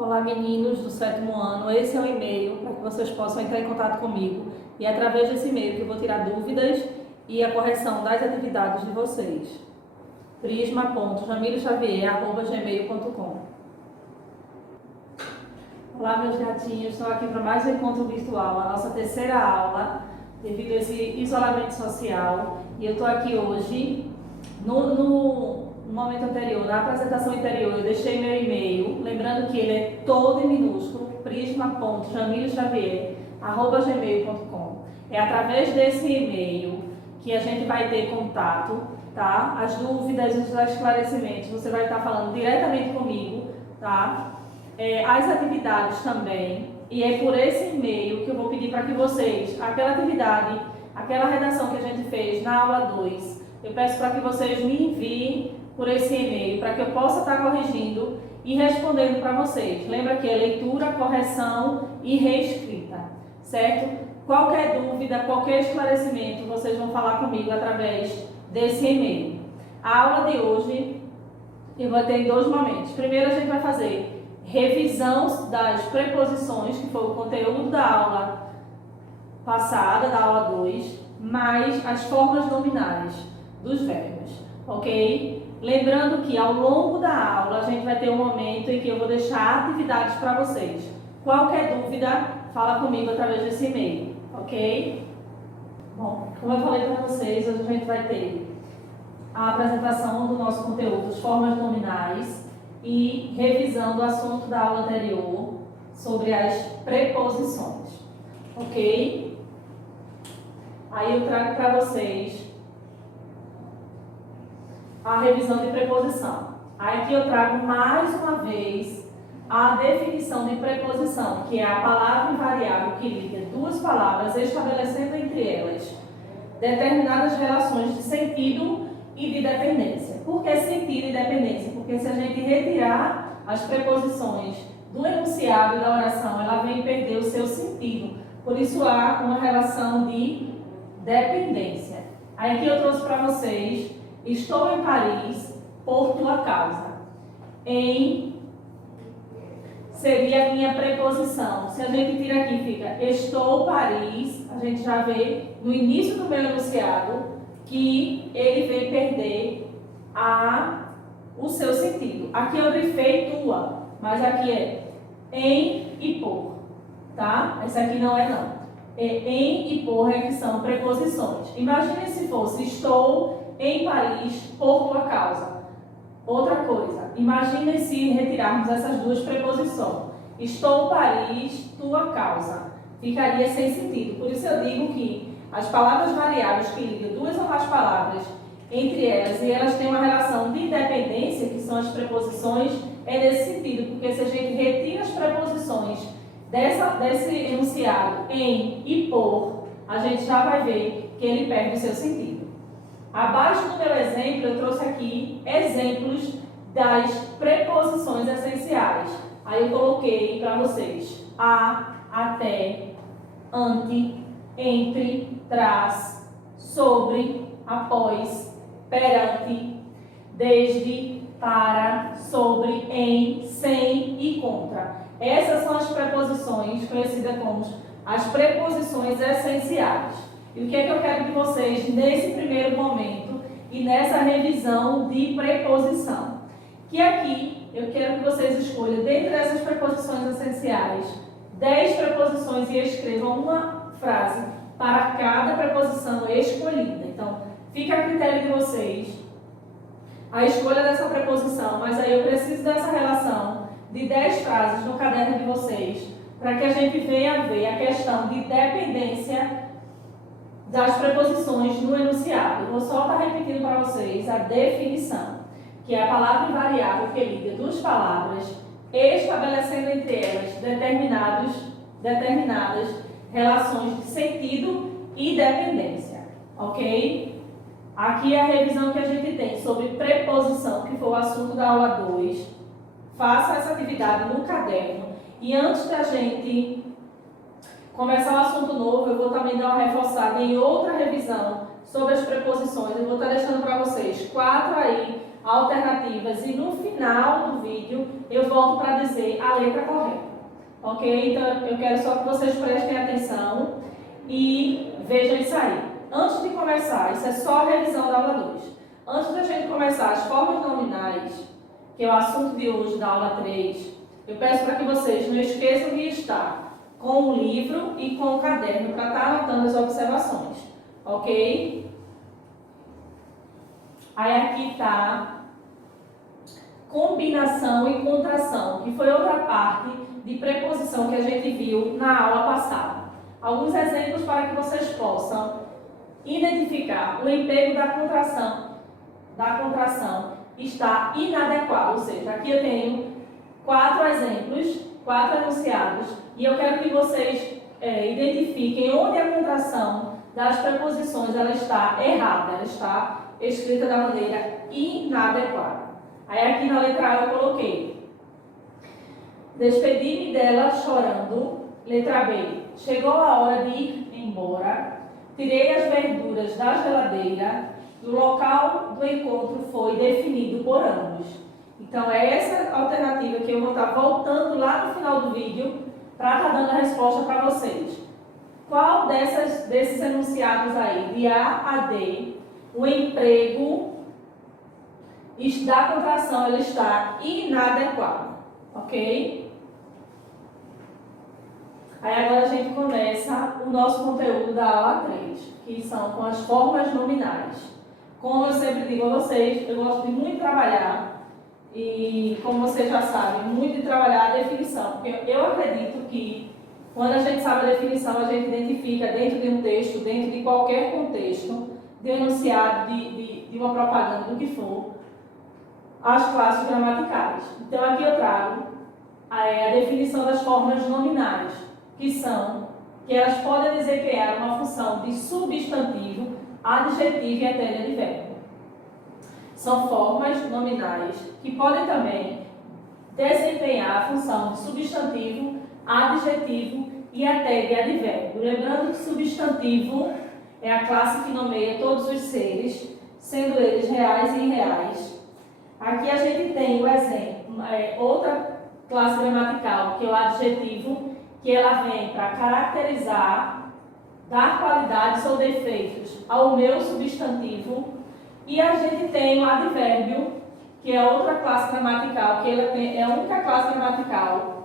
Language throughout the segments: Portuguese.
Olá, meninos do 7º ano. Esse é o e-mail para que vocês possam entrar em contato comigo e é através desse e-mail que eu vou tirar dúvidas e a correção das atividades de vocês. prisma.jamilexavier@gmail.com. Olá, meus gatinhos. Estou aqui para mais um encontro virtual, a nossa terceira aula devido a esse isolamento social. E eu estou aqui hoje no momento anterior, na apresentação anterior, eu deixei meu e-mail, lembrando que ele é todo em minúsculo, prisma.jamilexavier@gmail.com. É através desse e-mail que a gente vai ter contato, tá? As dúvidas, os esclarecimentos, você vai estar falando diretamente comigo, tá? As atividades também, e é por esse e-mail que eu vou pedir para que vocês, aquela atividade, aquela redação que a gente fez na aula 2, eu peço para que vocês me enviem por esse e-mail, para que eu possa estar corrigindo e respondendo para vocês. Lembra que é leitura, correção e reescrita, certo? Qualquer dúvida, qualquer esclarecimento, vocês vão falar comigo através desse e-mail. A aula de hoje eu vou ter em 2 momentos. Primeiro a gente vai fazer revisão das preposições, que foi o conteúdo da aula passada, da aula 2, mais as formas nominais dos verbos, ok? Lembrando que ao longo da aula a gente vai ter um momento em que eu vou deixar atividades para vocês. Qualquer dúvida, fala comigo através desse e-mail, ok? Bom, como eu falei para vocês, hoje a gente vai ter a apresentação do nosso conteúdo, as formas nominais, e revisão do assunto da aula anterior sobre as preposições, ok? Aí eu trago para vocês a revisão de preposição. Aí aqui eu trago mais uma vez a definição de preposição, que é a palavra invariável que liga 2 palavras, estabelecendo entre elas determinadas relações de sentido e de dependência. Por que sentido e dependência? Porque se a gente retirar as preposições do enunciado e da oração, ela vem perder o seu sentido. Por isso há uma relação de dependência. Aí aqui eu trouxe para vocês: estou em Paris por tua causa. Em seria a minha preposição. Se a gente tira aqui, fica estou Paris, a gente já vê no início do meu enunciado que ele vem perder o seu sentido. Aqui eu grifei tua, mas aqui é em e por, tá? Essa aqui não é não. Em e por é que são preposições. Imagine se fosse estou em Paris por tua causa. Outra coisa, imagine se retirarmos essas 2 preposições. Estou Paris, tua causa. Ficaria sem sentido. Por isso eu digo que as palavras variáveis que ligam 2 ou mais palavras entre elas e elas têm uma relação de dependência, que são as preposições, é nesse sentido, porque se a gente retira as preposições desse enunciado em e por, a gente já vai ver que ele perde o seu sentido. Abaixo do meu exemplo, eu trouxe aqui exemplos das preposições essenciais. Aí eu coloquei para vocês a, até, ante, entre, tras, sobre, após, perante, desde, para, sobre, em, sem e contra. Essas são as preposições conhecidas como as preposições essenciais. E o que é que eu quero de vocês nesse primeiro momento e nessa revisão de preposição? Que aqui eu quero que vocês escolham, dentro dessas preposições essenciais, 10 preposições e escrevam uma frase para cada preposição escolhida. Então, fica a critério de vocês a escolha dessa preposição, mas aí eu preciso dessa relação de 10 frases no caderno de vocês, para que a gente venha ver a questão de dependência das preposições no enunciado. Eu vou só estar repetindo para vocês a definição, que é a palavra invariável que liga 2 palavras, estabelecendo entre elas determinadas relações de sentido e dependência, ok? Aqui é a revisão que a gente tem sobre preposição, que foi o assunto da aula 2. Faça essa atividade no caderno. E antes da gente começar um assunto novo, eu vou também dar uma reforçada em outra revisão sobre as preposições. Eu vou estar deixando para vocês 4 aí alternativas e no final do vídeo eu volto para dizer a letra correta. Ok? Então eu quero só que vocês prestem atenção e vejam isso aí. Antes de começar, isso é só a revisão da aula 2. Antes da gente começar as formas nominais, que é o assunto de hoje da aula 3, eu peço para que vocês não esqueçam de estar com o livro e com o caderno para estar anotando as observações. Ok? Aí aqui está combinação e contração, que foi outra parte de preposição que a gente viu na aula passada. Alguns exemplos para que vocês possam identificar o emprego da contração está inadequado, ou seja, aqui eu tenho 4 exemplos, 4 enunciados, e eu quero que vocês identifiquem onde a contração das preposições ela está errada, ela está escrita da maneira inadequada. Aí aqui na letra A eu coloquei: despedi-me dela chorando. Letra B, chegou a hora de ir embora. Tirei as verduras da geladeira. O local do encontro foi definido por ambos. Então é essa alternativa que eu vou estar voltando lá no final do vídeo para estar dando a resposta para vocês. Qual desses enunciados aí, de A a D, o emprego da contração ele está inadequado, ok? Aí agora a gente começa o nosso conteúdo da aula 3, que são com as formas nominais. Como eu sempre digo a vocês, eu gosto de muito trabalhar, e como vocês já sabem, muito de trabalhar a definição, porque eu acredito que quando a gente sabe a definição, a gente identifica dentro de um texto, dentro de qualquer contexto, de enunciado, de uma propaganda, do que for, as classes gramaticais. Então aqui eu trago a definição das formas nominais, que elas podem desempenhar uma função de substantivo, adjetivo e até de advérbio. São formas nominais que podem também desempenhar a função de substantivo, adjetivo e até de advérbio. Lembrando que substantivo é a classe que nomeia todos os seres, sendo eles reais e irreais. Aqui a gente tem o exemplo, outra classe gramatical, que é o adjetivo, que ela vem para caracterizar, dar qualidades ou defeitos ao meu substantivo. E a gente tem o advérbio, que é outra classe gramatical, que ela é a única classe gramatical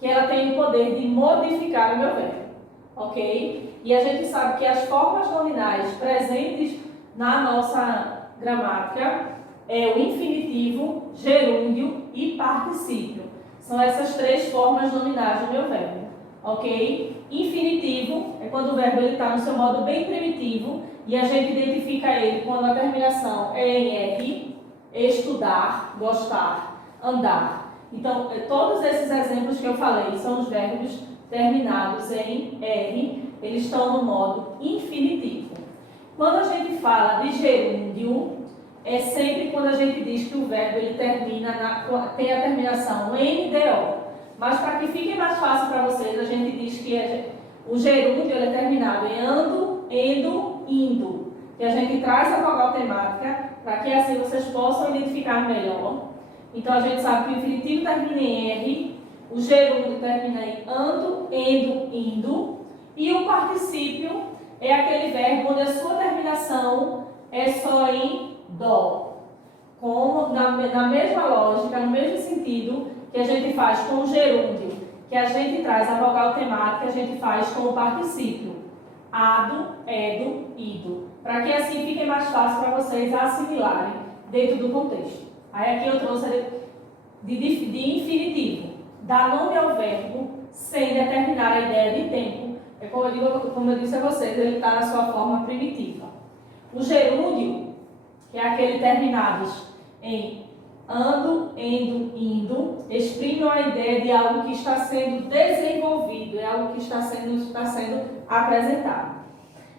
que ela tem o poder de modificar o meu verbo, ok? E a gente sabe que as formas nominais presentes na nossa gramática é o infinitivo, gerúndio e particípio. São essas 3 formas nominais do meu verbo, ok? Infinitivo é quando o verbo está no seu modo bem primitivo e a gente identifica ele quando a terminação é em R, estudar, gostar, andar. Então, todos esses exemplos que eu falei são os verbos terminados em R, eles estão no modo infinitivo. Quando a gente fala de gerúndio, é sempre quando a gente diz que o verbo ele tem a terminação NDO. Mas para que fique mais fácil para vocês, a gente diz que o gerúndio ele é terminado em ando, endo, indo. E a gente traz a vogal temática para que assim vocês possam identificar melhor. Então a gente sabe que o infinitivo termina em R, o gerúndio termina em ando, endo, indo, e o particípio é aquele verbo onde a sua terminação é só em dó. Como na mesma lógica, no mesmo sentido que a gente faz com o gerúndio, que a gente traz a vogal temática, a gente faz com o particípio. Ado, edo, ido. Para que assim fique mais fácil para vocês assimilarem dentro do contexto. Aí aqui eu trouxe de infinitivo. Dá nome ao verbo sem determinar a ideia de tempo. É como eu disse a vocês, ele está na sua forma primitiva. O gerúndio, que é aquele terminados em ando, endo, indo, exprime a ideia de algo que está sendo desenvolvido, é algo que está sendo apresentado.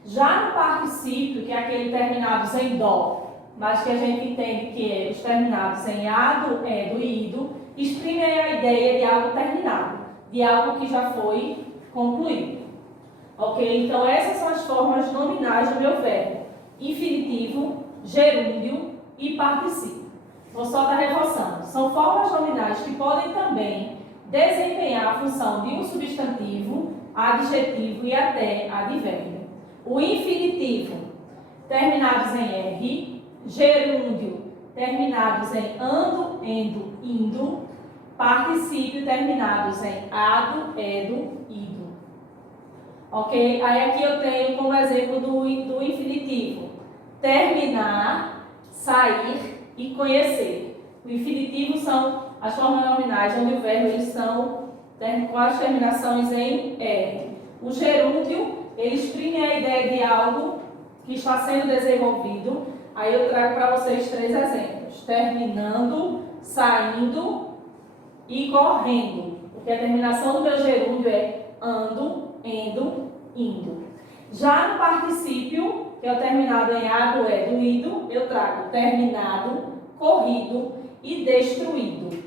Já no particípio, que é aquele terminados em dó, mas que a gente entende que é os terminados em ado, edo e ido, exprime a ideia de algo terminado, de algo que já foi concluído. Ok? Então essas são as formas nominais do meu verbo: infinitivo, gerúndio e particípio. vou só estar reforçando. São formas nominais que podem também desempenhar a função de um substantivo, adjetivo e até advérbio. O infinitivo, terminados em R, gerúndio, terminados em ando, endo, indo, particípio, terminados em ado, edo, ido. Ok? Aí aqui eu tenho como exemplo do infinitivo, terminar, sair e conhecer. O infinitivo são as formas nominais onde o verbo eles são com as terminações em R. O gerúndio, ele exprime a ideia de algo que está sendo desenvolvido. Aí eu trago para vocês 3 exemplos. Terminando, saindo e correndo. Porque a terminação do meu gerúndio é ando, endo, indo. Já no particípio, que é o terminado em ado, edo, ido, eu trago terminado, corrido e destruído.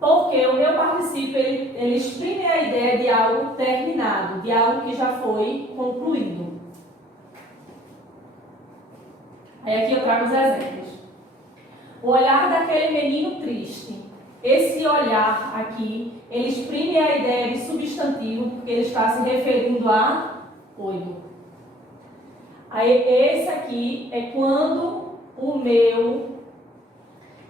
Porque o meu particípio, ele exprime a ideia de algo terminado, de algo que já foi concluído. Aí aqui eu trago os exemplos. O olhar daquele menino triste. Esse olhar aqui, ele exprime a ideia de substantivo, porque ele está se referindo a olho. Aí esse aqui é quando o meu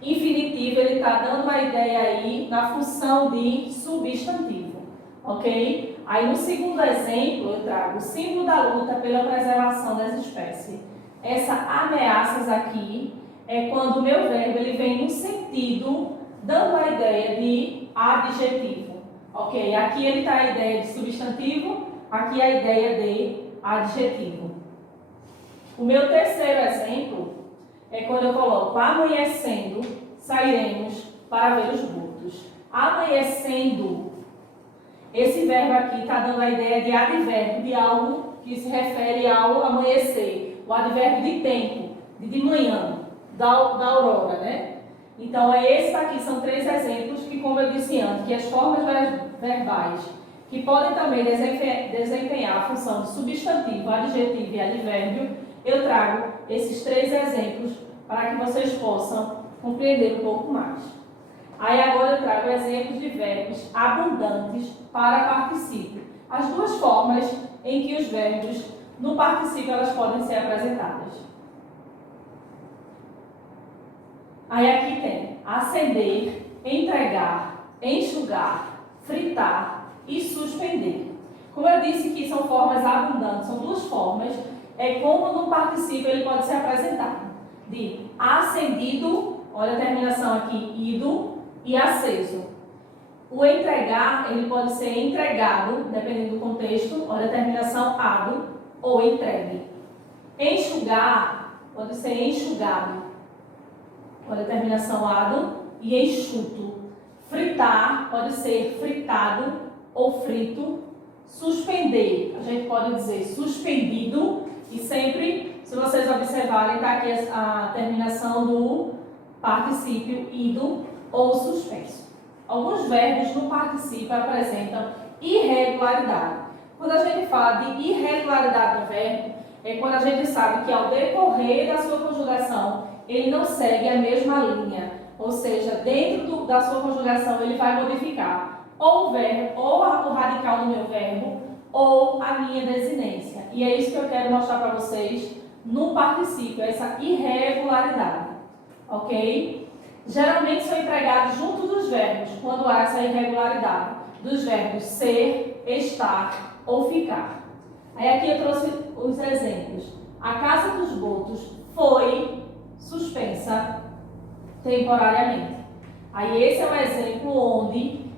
infinitivo, ele está dando a ideia aí na função de substantivo, ok? Aí no segundo exemplo eu trago o símbolo da luta pela preservação das espécies. Essa ameaças aqui é quando o meu verbo ele vem no sentido, dando a ideia de adjetivo, ok? Aqui ele está a ideia de substantivo, aqui a ideia de adjetivo. O meu terceiro exemplo é quando eu coloco amanhecendo, sairemos para ver os botos. Amanhecendo, esse verbo aqui está dando a ideia de advérbio, de algo que se refere ao amanhecer. O advérbio de tempo, de manhã, da aurora, né? Então, esses aqui são 3 exemplos que, como eu disse antes, que as formas verbais, que podem também desempenhar a função de substantivo, adjetivo e advérbio, eu trago esses 3 exemplos para que vocês possam compreender um pouco mais. Aí agora eu trago exemplos de verbos abundantes para particípio. As 2 formas em que os verbos no particípio elas podem ser apresentadas. Aí aqui tem acender, entregar, enxugar, fritar e suspender. Como eu disse que são formas abundantes, são 2 formas, é como no particípio ele pode ser apresentado. De acendido, olha a terminação aqui, ido, e aceso. O entregar, ele pode ser entregado, dependendo do contexto, olha a terminação ado, ou entregue. Enxugar, pode ser enxugado, olha a terminação ado, e enxuto. Fritar, pode ser fritado ou frito. Suspender, a gente pode dizer suspendido, e sempre, se vocês observarem, está aqui a terminação do particípio ido ou suspenso. Alguns verbos no particípio apresentam irregularidade. Quando a gente fala de irregularidade no verbo, é quando a gente sabe que ao decorrer da sua conjugação, ele não segue a mesma linha. Ou seja, dentro da sua conjugação, ele vai modificar ou o verbo, ou o radical do meu verbo, ou a minha desinência. E é isso que eu quero mostrar para vocês no particípio, essa irregularidade. Ok? Geralmente são empregados junto dos verbos, quando há essa irregularidade, dos verbos ser, estar ou ficar. Aí aqui eu trouxe os exemplos. A casa dos botos foi suspensa temporariamente. Aí esse é um exemplo onde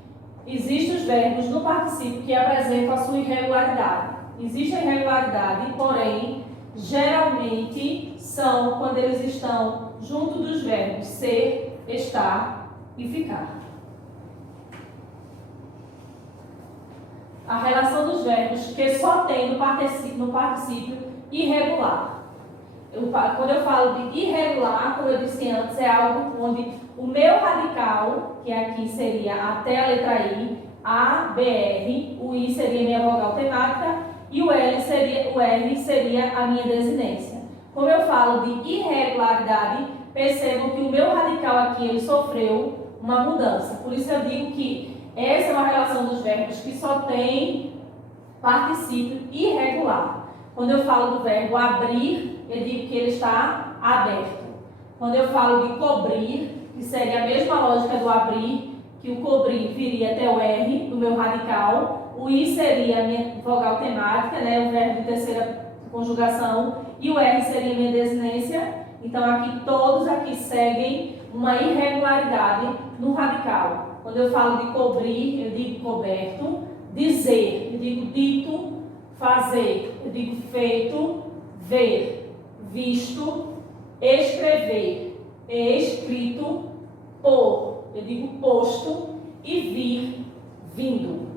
existem os verbos no particípio que apresentam a sua irregularidade. Existe a irregularidade, porém, geralmente são quando eles estão junto dos verbos ser, estar e ficar. A relação dos verbos que só tem no particípio irregular. Quando eu falo de irregular, como eu disse antes, é algo onde o meu radical, que aqui seria até a letra I, A, B, R, o I seria minha vogal temática e o R seria a minha desinência. Como eu falo de irregularidade, percebam que o meu radical aqui ele sofreu uma mudança. Por isso eu digo que essa é uma relação dos verbos que só tem particípio irregular. Quando eu falo do verbo abrir, eu digo que ele está aberto. Quando eu falo de cobrir, que seria a mesma lógica do abrir, que o cobrir viria até o R do meu radical, o I seria a minha vogal temática, né, o verbo de terceira conjugação, e o R seria a minha desinência. Então aqui todos aqui seguem uma irregularidade no radical. Quando eu falo de cobrir, eu digo coberto, dizer, eu digo dito, fazer, eu digo feito, ver, visto, escrever, escrito, pôr, eu digo posto, e vir, vindo.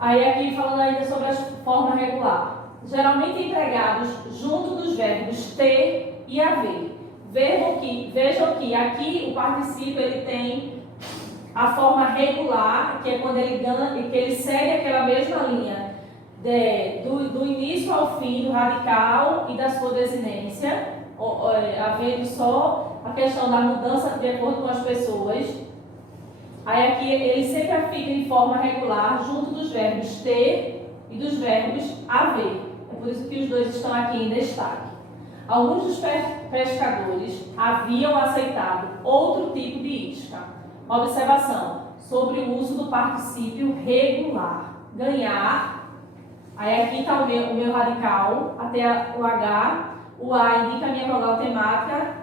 Aí aqui falando ainda sobre a forma regular. Geralmente empregados junto dos verbos ter e haver. Vejam que aqui o particípio ele tem a forma regular, que é quando ele segue aquela mesma linha do início ao fim do radical e da sua desinência, havendo só a questão da mudança de acordo com as pessoas. Aí aqui ele sempre fica em forma regular junto dos verbos ter e dos verbos haver. É por isso que os dois estão aqui em destaque. Alguns dos pescadores haviam aceitado outro tipo de isca. Observação sobre o uso do particípio regular. Ganhar. Aí aqui está o meu radical, até o H. O A indica a minha vogal temática.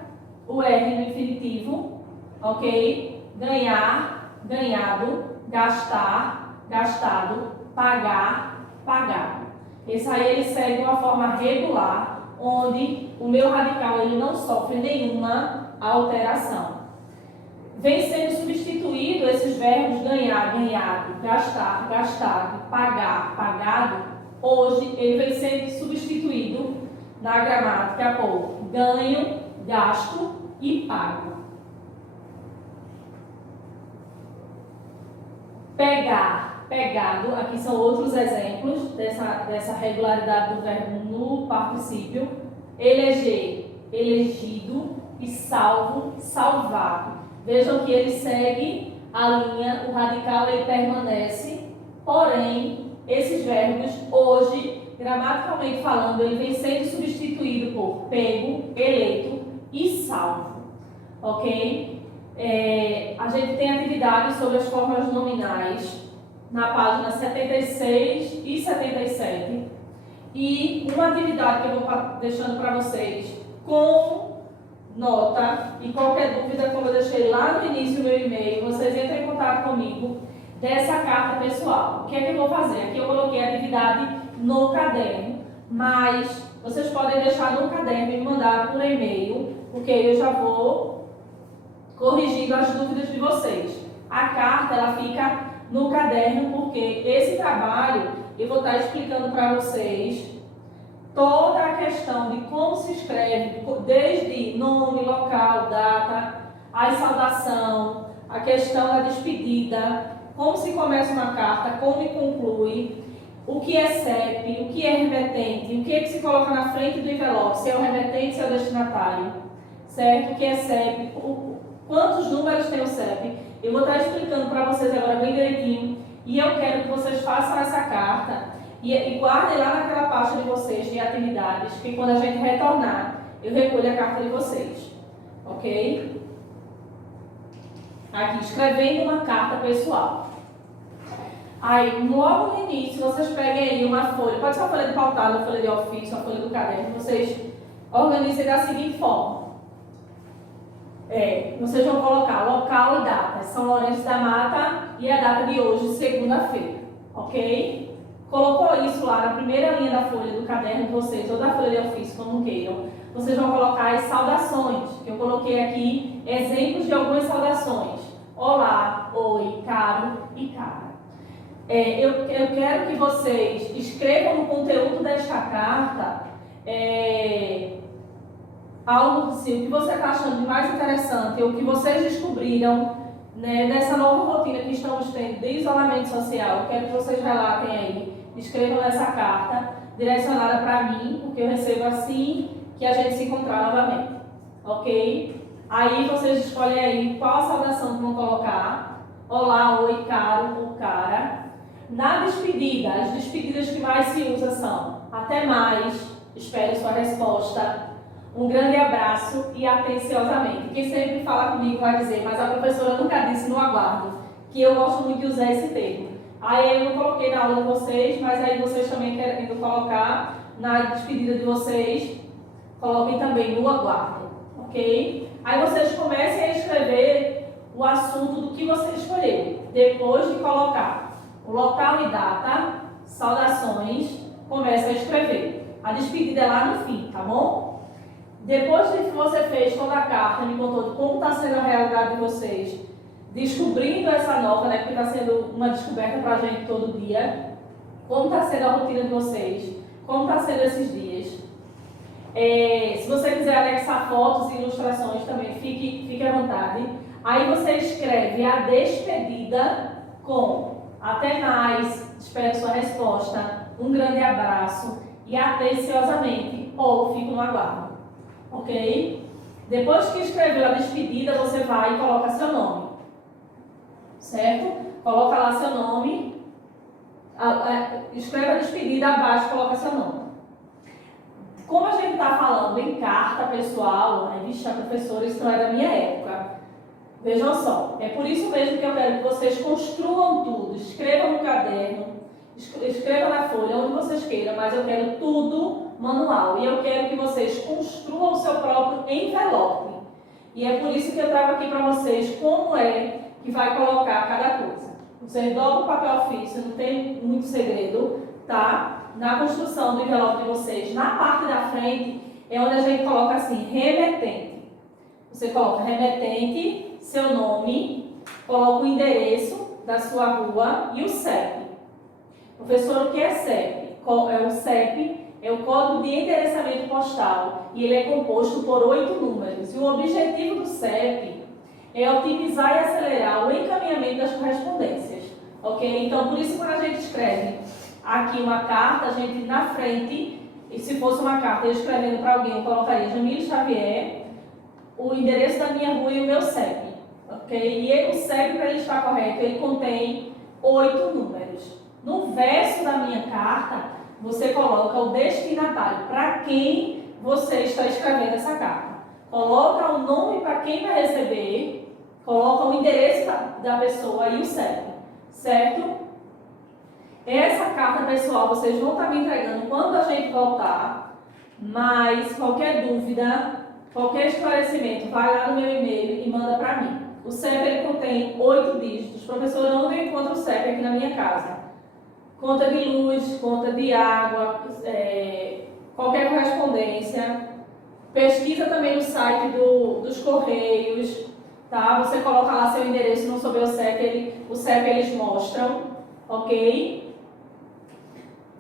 O R no infinitivo. Ok? Ganhar, ganhado. Gastar, gastado. Pagar, pagado. Esse aí ele segue uma forma regular, onde o meu radical ele não sofre nenhuma alteração. Vem sendo substituído esses verbos ganhar, ganhado, gastar, gastado, pagar, pagado. Hoje ele vem sendo substituído na gramática por ganho, gasto e pago. Pegar, pegado, aqui são outros exemplos dessa regularidade do verbo no particípio. Eleger, elegido, e salvo, salvado. Vejam que ele segue a linha, o radical ele permanece, porém, esses verbos, hoje, gramaticalmente falando, ele vem sendo substituído por pego, eleito e salvo. Ok? A gente tem atividades sobre as formas nominais na página 76 e 77. E uma atividade que eu vou deixando para vocês com nota, e qualquer dúvida, como eu deixei lá no início do meu e-mail, vocês entrem em contato comigo dessa carta pessoal. O que é que eu vou fazer? Aqui eu coloquei a atividade no caderno, mas vocês podem deixar no caderno e me mandar por e-mail, porque eu já vou corrigindo as dúvidas de vocês. A carta ela fica no caderno, porque esse trabalho eu vou estar explicando para vocês toda a questão de como se escreve, desde nome, local, data, a saudação, a questão da despedida, como se começa uma carta, como conclui, o que é CEP, o que é remetente, o que é que se coloca na frente do envelope, se é o remetente, se é o destinatário, certo? O que é CEP, quantos números tem o CEP. Eu vou estar explicando para vocês agora bem direitinho, e eu quero que vocês façam essa carta e guardem lá naquela pasta de vocês de atividades, que quando a gente retornar, eu recolho a carta de vocês. Ok? Aqui, escrevendo uma carta pessoal. Aí, logo no início, vocês peguem aí uma folha, pode ser uma folha de pautada, uma folha de ofício, uma folha do caderno, vocês organizem da seguinte forma. Vocês vão colocar local e data, São Lourenço da Mata e a data de hoje, segunda-feira. Ok? Colocou isso lá na primeira linha da folha do caderno de vocês, ou da folha de ofício, como queiram. Vocês vão colocar as saudações, que eu coloquei aqui exemplos de algumas saudações. Olá, oi, caro e cara. Eu quero que vocês escrevam no conteúdo desta carta algo assim, o que você está achando de mais interessante, ou o que vocês descobriram, né, nessa nova rotina que estamos tendo de isolamento social. Eu quero que vocês relatem aí, escrevam nessa carta direcionada para mim, porque eu recebo assim que a gente se encontrar novamente, ok? Aí vocês escolhem aí qual a saudação que vão colocar. Olá, oi, caro ou cara. Na despedida, as despedidas que mais se usa são até mais, espero sua resposta, um grande abraço e atenciosamente. Quem sempre fala comigo vai dizer, mas a professora nunca disse no aguardo, que eu gosto muito de usar esse termo. Aí eu não coloquei na aula de vocês, mas aí vocês também querendo colocar na despedida de vocês, coloquem também no aguardo, ok? Aí vocês comecem a escrever o assunto do que você escolheu. Depois de colocar o local e data, saudações, começa a escrever. A despedida é lá no fim, tá bom? Depois de que você fez toda a carta, me contou de como está sendo a realidade de vocês, descobrindo essa nova, né, porque está sendo uma descoberta para a gente todo dia, como está sendo a rotina de vocês, como está sendo esses dias. Se você quiser anexar fotos e ilustrações também, fique à vontade. Aí você escreve a despedida com até mais, espero sua resposta, um grande abraço e atenciosamente, ou fico no aguardo, ok? Depois que escreveu a despedida, você vai e coloca seu nome, certo? Coloca lá seu nome, escreve a despedida, abaixo coloca seu nome. Como a gente está falando em carta pessoal, vixe, a professora, isso não é da minha época. Vejam só, é por isso mesmo que eu quero que vocês construam tudo. Escrevam no caderno, escrevam na folha, onde vocês queiram, mas eu quero tudo manual. E eu quero que vocês construam o seu próprio envelope. E é por isso que eu trago aqui para vocês como é que vai colocar cada coisa. Vocês dobram o papel ofício, não tem muito segredo, tá? Na construção do envelope de vocês, na parte da frente, é onde a gente coloca assim, remetente. Você coloca remetente, seu nome, coloca o endereço da sua rua e o CEP. Professor, o que é CEP? O CEP é o Código de Endereçamento Postal e ele é composto por 8 números. E o objetivo do CEP é otimizar e acelerar o encaminhamento das correspondências. Ok? Então, por isso, quando a gente escreve aqui uma carta, a gente na frente, e se fosse uma carta eu escrevendo para alguém, eu colocaria Jamile Xavier, o endereço da minha rua e o meu CEP. Ok? E o CEP, para ele estar correto, ele contém 8 números. No verso da minha carta, você coloca o destinatário, para quem você está escrevendo essa carta. Coloca o nome para quem vai receber, coloca o endereço da pessoa e o CEP. Certo? Essa carta pessoal vocês vão estar me entregando quando a gente voltar, mas qualquer dúvida, qualquer esclarecimento, vai lá no meu e-mail e manda para mim. O CEP ele contém 8 dígitos. Professora, onde eu encontro o CEP aqui na minha casa? Conta de luz, conta de água, qualquer correspondência. Pesquisa também no site dos Correios, tá? Você coloca lá seu endereço, não souber o CEP, o CEP eles mostram, ok?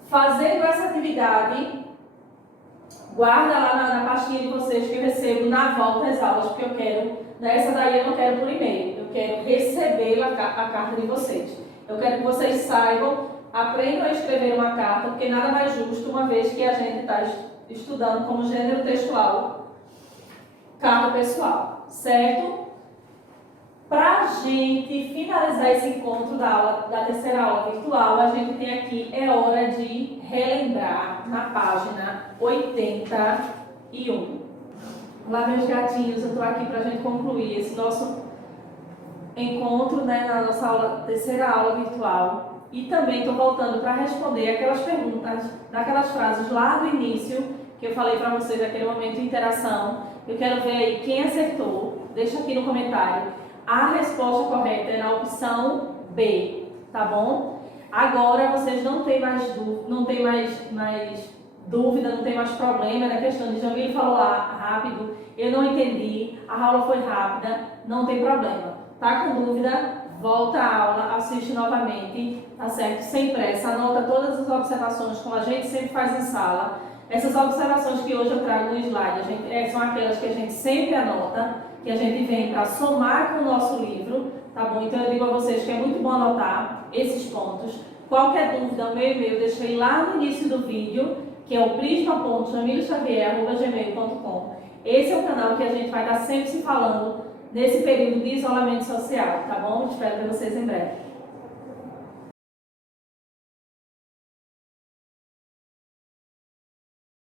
Fazendo essa atividade, guarda lá na pastinha de vocês que eu recebo na volta às aulas, porque eu quero, nessa daí eu não quero por e-mail, eu quero receber a carta de vocês. Eu quero que vocês saibam, aprendam a escrever uma carta, porque nada mais justo, uma vez que a gente está estudando como gênero textual, carta pessoal, certo? Para a gente finalizar esse encontro da terceira aula virtual, a gente tem aqui, é hora de relembrar na página 81. Olá, meus gatinhos, eu estou aqui para a gente concluir esse nosso encontro, né, na nossa terceira aula virtual. E também estou voltando para responder aquelas perguntas, daquelas frases lá do início, que eu falei para vocês naquele momento de interação. Eu quero ver aí quem acertou, deixa aqui no comentário. A resposta correta é na opção B, tá bom? Agora vocês não têm mais dúvida, não tem mais problema na questão de Jamile falou lá rápido, eu não entendi, a aula foi rápida, não tem problema. Tá com dúvida? Volta à aula, assiste novamente, tá certo? Sem pressa, anota todas as observações como a gente sempre faz em sala. Essas observações que hoje eu trago no slide, são aquelas que a gente sempre anota, que a gente vem para somar com o nosso livro, tá bom? Então eu digo a vocês que é muito bom anotar esses pontos. Qualquer dúvida, o meu e-mail eu deixei lá no início do vídeo que é o prisma.jamilxavier@gmail.com. Esse é o canal que a gente vai estar sempre se falando nesse período de isolamento social, tá bom? Espero ver vocês em breve.